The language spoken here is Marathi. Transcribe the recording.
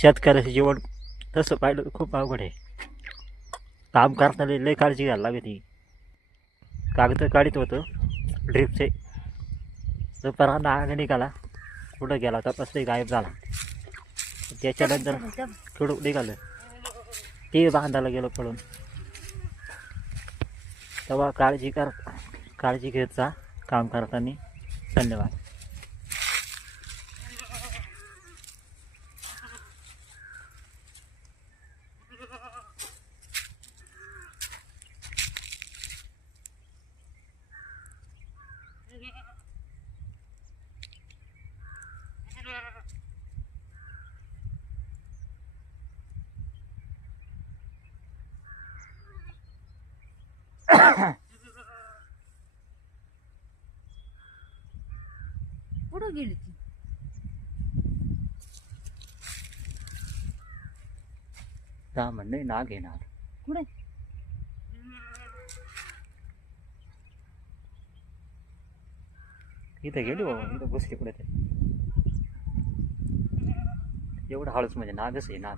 शेतकऱ्याचं जीवन तसं पाहिलं तर खूप अवघड आहे. काम करताना लई काळजी घ्यायला लागते. कागद काढीत होतं ड्रिपचे, तर परांदा आग निघाला, कुठं गेला तपासले गायब झाला. त्याच्यानंतर खेळून निघालं, ते बांधायला गेलं पळून. तेव्हा काळजी घेत जा काम करताना. धन्यवाद. कुठं गेली ती? का म्हणणे नाग येणार कुठे? इथं गेली बाबा, इथं बसली कुठे ते. एवढं हळूच म्हणजे नागच आहे नाग.